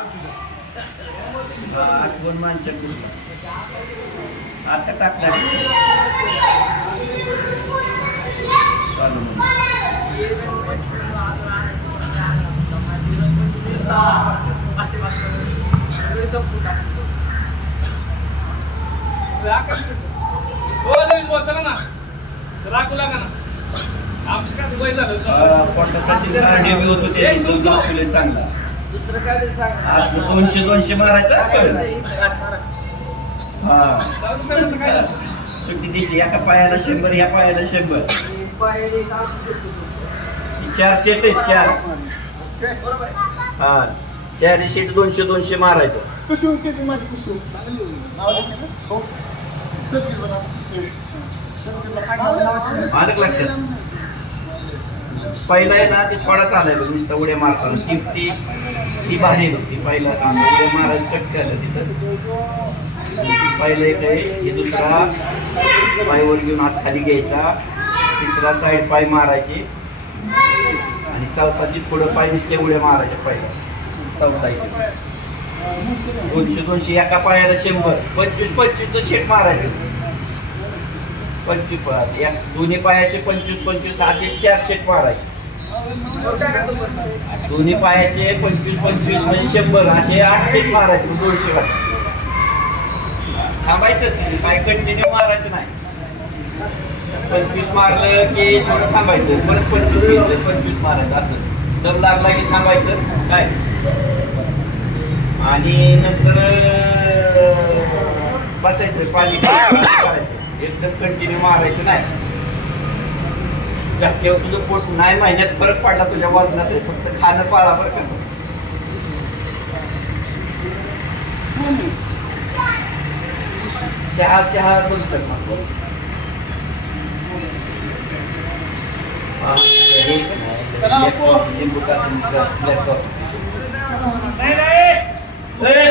आठवण माणसं आता टाकणार चालू पोटासाठी चांगला आज 200 मारायचा सुट्टी द्यायची एका पायाला 100 ह्या पायाला 100 4 सेट आहेत 4 हा 4 सेट 200 मारायचं आलं लक्षात पहिला आहे ना ते थोडा चालायला नुसतं उड्या मारताना ती भारी होती पहिला उड्या मारायला कट केलं तिथं पहिलं एक आहे हे दुसरा पायवर घेऊन हात खाली घ्यायचा तिसरा साईड पाय मारायचे आणि चौथा जी पुढं पाय नुसते उड्या मारायचे पहिला चौथा इथे 200 एका पायाला 100 25 शेट मारायचं 25 दोन्ही पायाचे 25 असे 4 सेट मारायचे दोन्ही पायाचे 25 म्हणजे 100 असे 8 सेट मारायचे 200 थांबायचं पाय कंटिन्यू मारायचं नाही 25 मारलं की थोडं थांबायचं परत 25 मारायचं असं दम लागला की थांबायचं काय आणि नंतर बसायचं पाणी करायचं एकदम कंटिन्यू मारायचं नाही जागेवर तुझं पोट नाही महिन्यात फरक पडला तुझ्या वजनात फक्त खाणं पाळा बरं का चहा बोलतात मग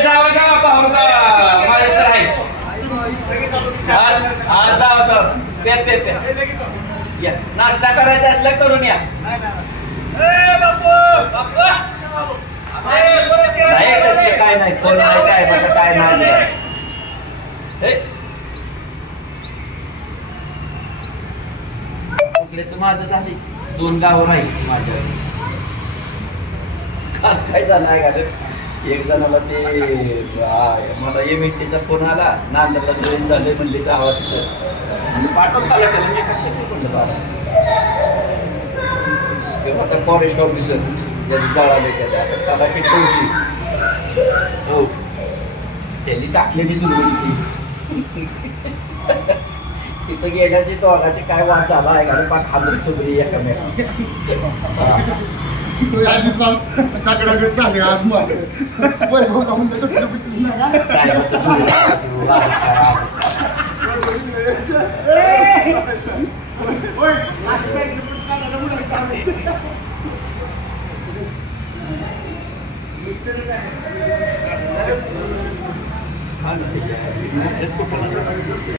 जावा पाहू माझे सर आहे या नाश्ता करायचा असला करून या काय नाही कोण नाही साहेबाचं काय नाही कुठल्याच माझं झाली 2 गावं राहील माझ्या काय झालं आहे एक जणाला ते मला MHTचा फोन आला नांदरला ट्रेन झाले म्हणलीचा आवाज पाठवत आला त्याला मी कशा म्हणलं बाबा तेव्हा फॉरेस्ट ऑफिसर जळाले त्याला ठेवली हो त्यांनी टाकलेली दुर्बीणीची तिथं गेल्याची दोघाची काय वाद झाला आहे का पाक हादर तुबरी एकामेका झाले आज माझं